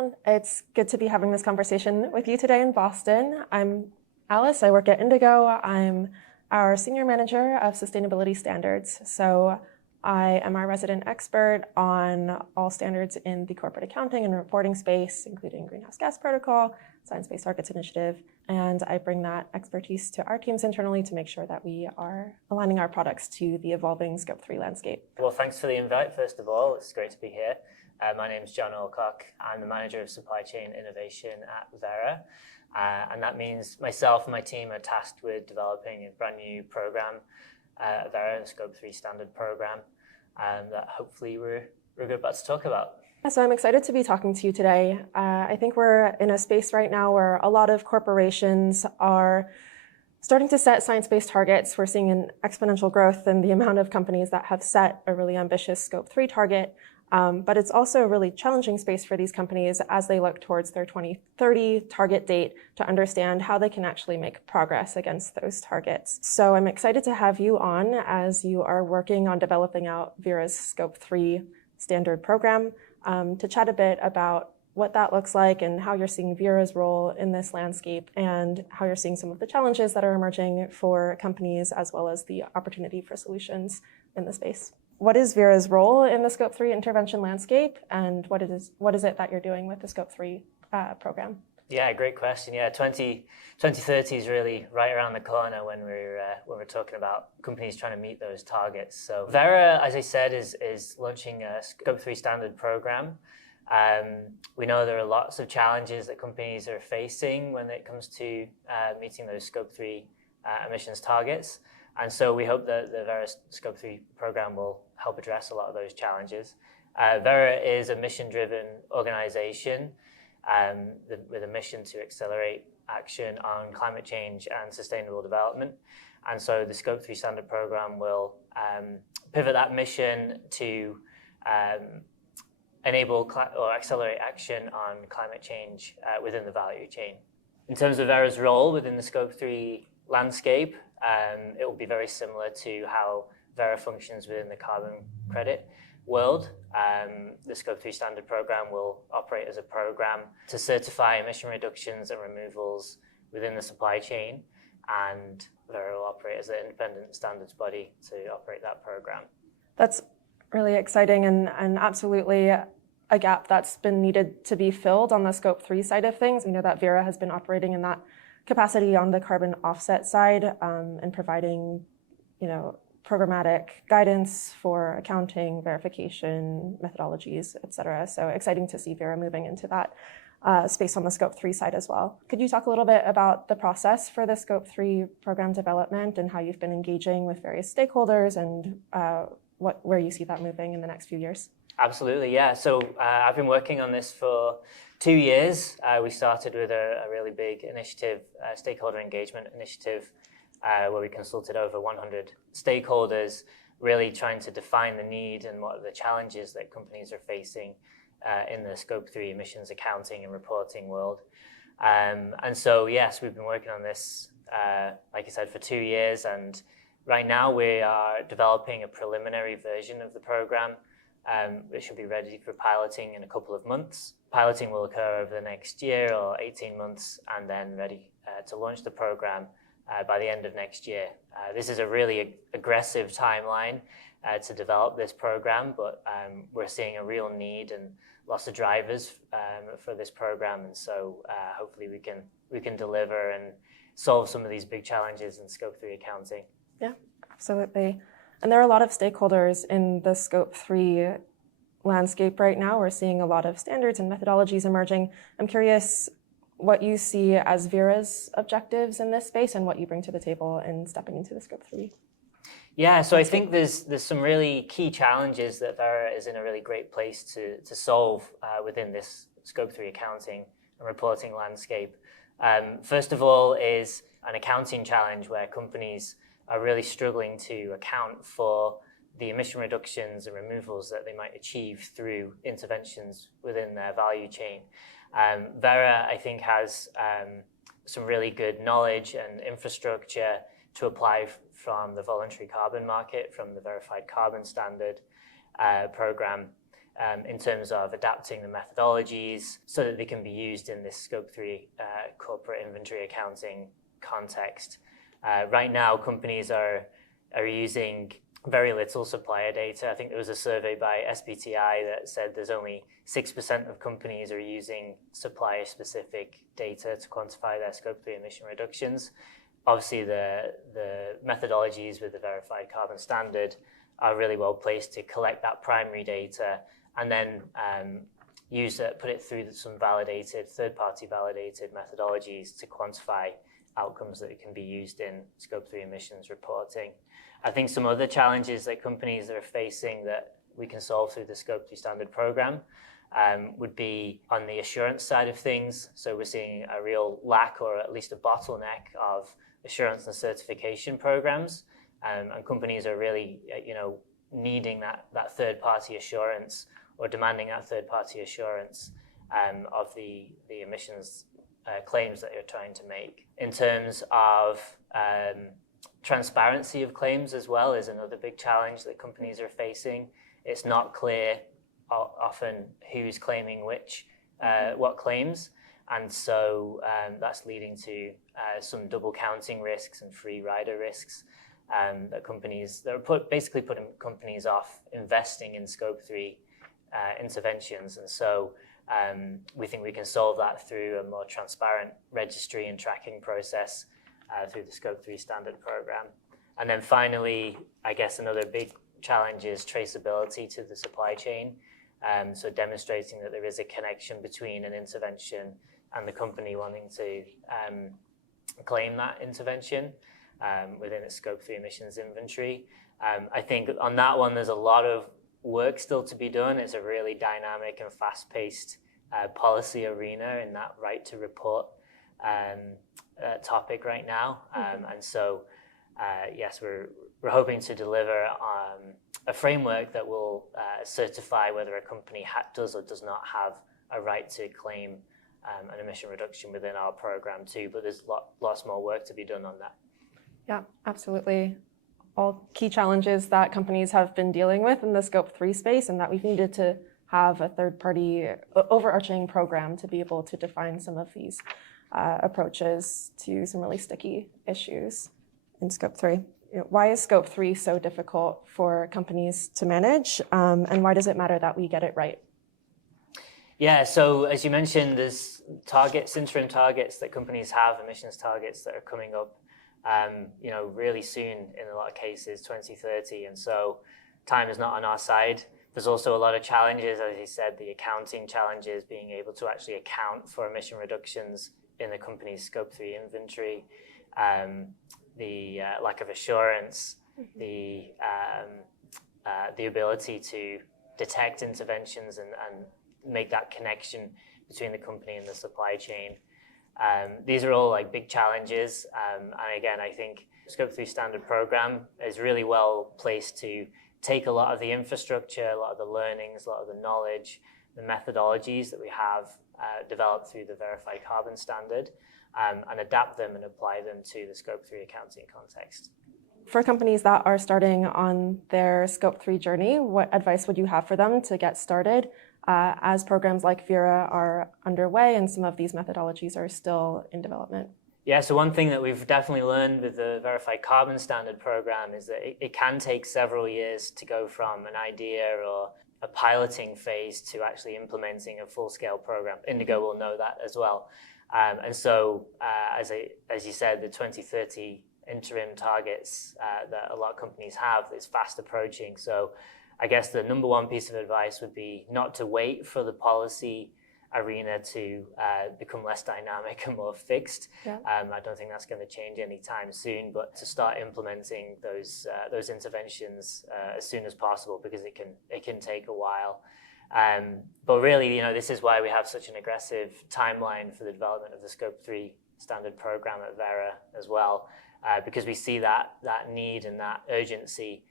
John. It's good to be having this conversation with you today in Boston. I'm Alice. I work at Indigo. I'm our Senior Manager of Sustainability Standards. So I am our resident expert on all standards in the corporate accounting and reporting space, including Greenhouse Gas Protocol, Science-Based Targets Initiative, and I bring that expertise to our teams internally to make sure that we are aligning our products to the evolving Scope 3 landscape. Well, thanks for the invite, first of all. It's great to be here. My name is John Alcock. I'm the Manager of Supply Chain Innovation at Verra. And that means myself and my team are tasked with developing a brand new program at Verra, the Scope 3 Standard Program, that hopefully we're about to talk about. So I'm excited to be talking to you today. I think we're in a space right now where a lot of corporations are starting to set science-based targets. We're seeing an exponential growth in the amount of companies that have set a really ambitious Scope 3 target. But it's also a really challenging space for these companies as they look towards their 2030 target date to understand how they can actually make progress against those targets. So I'm excited to have you on as you are working on developing out Verra's Scope 3 standard program to chat a bit about what that looks like and how you're seeing Verra's role in this landscape and how you're seeing some of the challenges that are emerging for companies as well as the opportunity for solutions in the space. What is Verra's role in the Scope 3 intervention landscape, and what is it that you're doing with the Scope 3 program? Yeah, great question. Yeah, 2030 is really right around the corner when we're talking about companies trying to meet those targets. So Verra, as I said, is launching a Scope 3 standard program. We know there are lots of challenges that companies are facing when it comes to meeting those Scope 3 emissions targets. And so we hope that the Verra Scope 3 program will help address a lot of those challenges. Verra is a mission-driven organization with a mission to accelerate action on climate change and sustainable development. And so the Scope 3 standard program will pivot that mission to enable or accelerate action on climate change within the value chain. In terms of Verra's role within the Scope 3 landscape, it will be very similar to how Verra functions within the carbon credit world. The Scope 3 standard program will operate as a program to certify emission reductions and removals within the supply chain, and Verra will operate as an independent standards body to operate that program. That's really exciting and absolutely a gap that's been needed to be filled on the Scope 3 side of things. We know that Verra has been operating in that capacity on the carbon offset side and providing, programmatic guidance for accounting, verification, methodologies, et cetera. So exciting to see Verra moving into that space on the Scope 3 side as well. Could you talk a little bit about the process for the Scope 3 program development and how you've been engaging with various stakeholders and where you see that moving in the next few years? Absolutely, yeah. So I've been working on this for 2 years. We started with a really big initiative, stakeholder engagement initiative, where we consulted over 100 stakeholders, really trying to define the need and what are the challenges that companies are facing in the Scope 3 emissions accounting and reporting world. And so, yes, we've been working on this, like I said, for 2 years. And right now we are developing a preliminary version of the program. It should be ready for piloting in a couple of months. Piloting will occur over the next year or 18 months, and then ready to launch the program by the end of next year. This is a really aggressive timeline to develop this program, but we're seeing a real need and lots of drivers for this program, and so hopefully we can deliver and solve some of these big challenges in Scope 3 accounting. Yeah, absolutely. And there are a lot of stakeholders in the Scope 3 landscape right now. We're seeing a lot of standards and methodologies emerging. I'm curious what you see as Verra's objectives in this space and what you bring to the table in stepping into the Scope 3. Yeah, so I think there's some really key challenges that Verra is in a really great place to solve within this Scope 3 accounting and reporting landscape. First of all is an accounting challenge where companies are really struggling to account for the emission reductions and removals that they might achieve through interventions within their value chain. Verra, I think, has some really good knowledge and infrastructure to apply from the voluntary carbon market, from the verified carbon standard program, in terms of adapting the methodologies so that they can be used in this Scope 3 corporate inventory accounting context. Right now, companies are using very little supplier data. I think there was a survey by SBTI that said there's only 6% of companies are using supplier-specific data to quantify their Scope 3 emission reductions. Obviously, the methodologies with the verified carbon standard are really well placed to collect that primary data and then put it through some third-party validated methodologies to quantify outcomes that can be used in Scope 3 emissions reporting. I think some other challenges that companies are facing that we can solve through the Scope 3 standard program would be on the assurance side of things. So we're seeing a real lack, or at least a bottleneck, of assurance and certification programs, and companies are really, needing that third-party assurance, or demanding that third-party assurance of the emissions claims that you're trying to make. In terms of transparency of claims as well is another big challenge that companies are facing. It's not clear often who's claiming what claims, and so that's leading to some double counting risks and free rider risks that are basically putting companies off investing in Scope 3 interventions. And so we think we can solve that through a more transparent registry and tracking process through the Scope 3 standard program. And then finally, I guess another big challenge is traceability to the supply chain. So demonstrating that there is a connection between an intervention and the company wanting to claim that intervention within its Scope 3 emissions inventory. I think on that one, there's a lot of work still to be done. It's a really dynamic and fast-paced policy arena in that right to report topic right now. And so, yes, we're hoping to deliver a framework that will certify whether a company does or does not have a right to claim an emission reduction within our program too. But there's lots more work to be done on that. Yeah, absolutely. All key challenges that companies have been dealing with in the Scope 3 space, and that we've needed to have a third-party overarching program to be able to define some of these approaches to some really sticky issues in Scope 3. Why is Scope 3 so difficult for companies to manage, and why does it matter that we get it right? Yeah, so as you mentioned, there's interim targets that companies have, emissions targets that are coming up really soon, in a lot of cases, 2030. And so time is not on our side. There's also a lot of challenges, as you said, the accounting challenges, being able to actually account for emission reductions in the company's Scope 3 inventory, the lack of assurance, the ability to detect interventions and make that connection between the company and the supply chain. These are all big challenges, and again, I think Scope 3 standard program is really well placed to take a lot of the infrastructure, a lot of the learnings, a lot of the knowledge, the methodologies that we have developed through the verified carbon standard, and adapt them and apply them to the Scope 3 accounting context. For companies that are starting on their Scope 3 journey, what advice would you have for them to get started as programs like Verra are underway and some of these methodologies are still in development? Yeah, so one thing that we've definitely learned with the Verified Carbon Standard program is that it can take several years to go from an idea or a piloting phase to actually implementing a full-scale program. Indigo will know that as well. And so, as you said, the 2030 interim targets that a lot of companies have is fast approaching. So I guess the number one piece of advice would be not to wait for the policy arena to become less dynamic and more fixed. Yeah. I don't think that's going to change anytime soon, but to start implementing those interventions as soon as possible, because it can take a while. But really, this is why we have such an aggressive timeline for the development of the Scope 3 standard program at Verra as well, because we see that need and that urgency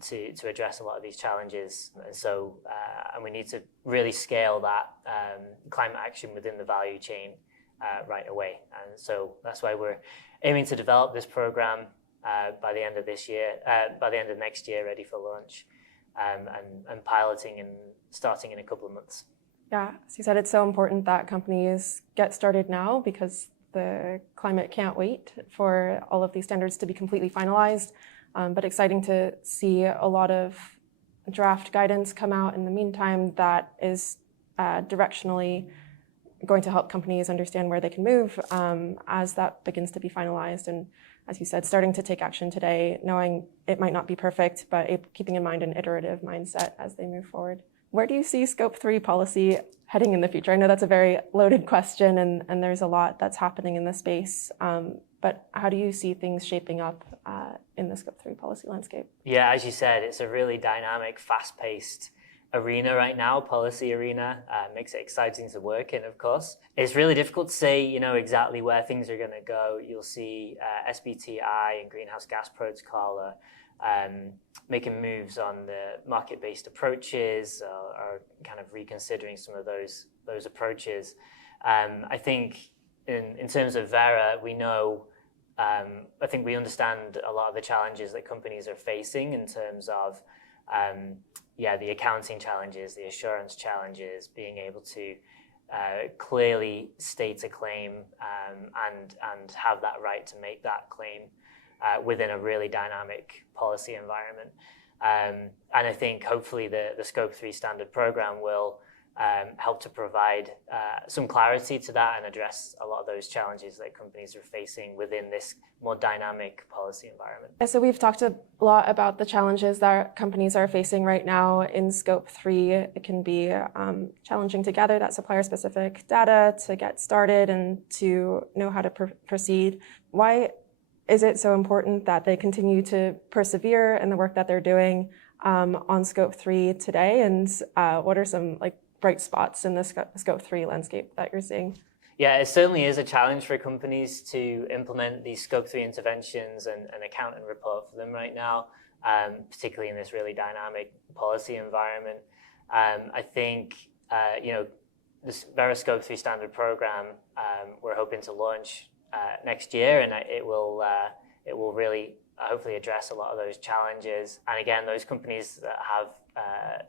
to address a lot of these challenges. And so, and we need to really scale that climate action within the value chain right away. And so that's why we're aiming to develop this program by the end of this year, by the end of next year, ready for launch. and piloting and starting in a couple of months. Yeah, as you said, it's so important that companies get started now because the climate can't wait for all of these standards to be completely finalized. But exciting to see a lot of draft guidance come out in the meantime that is directionally going to help companies understand where they can move as that begins to be finalized. And as you said, starting to take action today, knowing it might not be perfect, but keeping in mind an iterative mindset as they move forward. Where do you see Scope 3 policy heading in the future? I know that's a very loaded question and there's a lot that's happening in the space, but how do you see things shaping up in the Scope 3 policy landscape? Yeah, as you said, it's a really dynamic, fast-paced arena right now, policy arena. Makes it exciting to work in, of course. It's really difficult to say, exactly where things are going to go. You'll see SBTI and Greenhouse Gas Protocol making moves on the market-based approaches, or kind of reconsidering some of those approaches. I think in terms of Verra, we know, I think we understand a lot of the challenges that companies are facing in terms of the accounting challenges, the assurance challenges, being able to clearly state a claim and have that right to make that claim within a really dynamic policy environment. And I think hopefully the Scope 3 standard program will help to provide some clarity to that and address a lot of those challenges that companies are facing within this more dynamic policy environment. So we've talked a lot about the challenges that companies are facing right now in Scope 3. It can be challenging to gather that supplier-specific data, to get started and to know how to proceed. Why is it so important that they continue to persevere in the work that they're doing on Scope 3 today? And what are some bright spots in the Scope 3 landscape that you're seeing? Yeah, it certainly is a challenge for companies to implement these Scope 3 interventions and account and report for them right now, particularly in this really dynamic policy environment. I think, this Verra Scope 3 standard program, we're hoping to launch next year, and it will really hopefully address a lot of those challenges. And again, those companies that have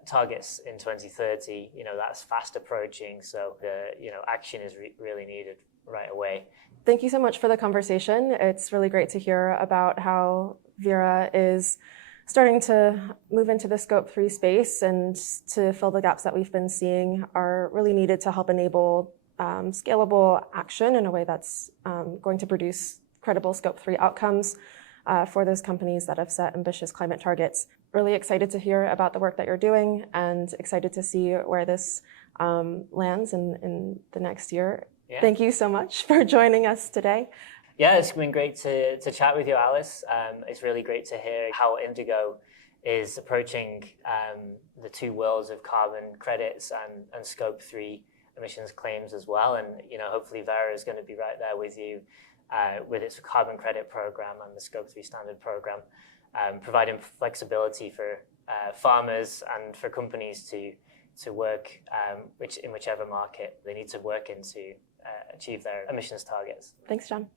targets in 2030, that's fast approaching. So the action is really needed right away. Thank you so much for the conversation. It's really great to hear about how Verra is starting to move into the Scope 3 space and to fill the gaps that we've been seeing are really needed to help enable scalable action in a way that's going to produce credible Scope 3 outcomes for those companies that have set ambitious climate targets. Really excited to hear about the work that you're doing and excited to see where this lands in the next year. Yeah. Thank you so much for joining us today. Yeah, it's been great to chat with you, Alice. It's really great to hear how Indigo is approaching the two worlds of carbon credits and Scope 3 emissions claims as well. And hopefully Verra is going to be right there with you with its carbon credit program and the Scope 3 standard program, providing flexibility for farmers and for companies to work in whichever market they need to work in to achieve their emissions targets. Thanks, John.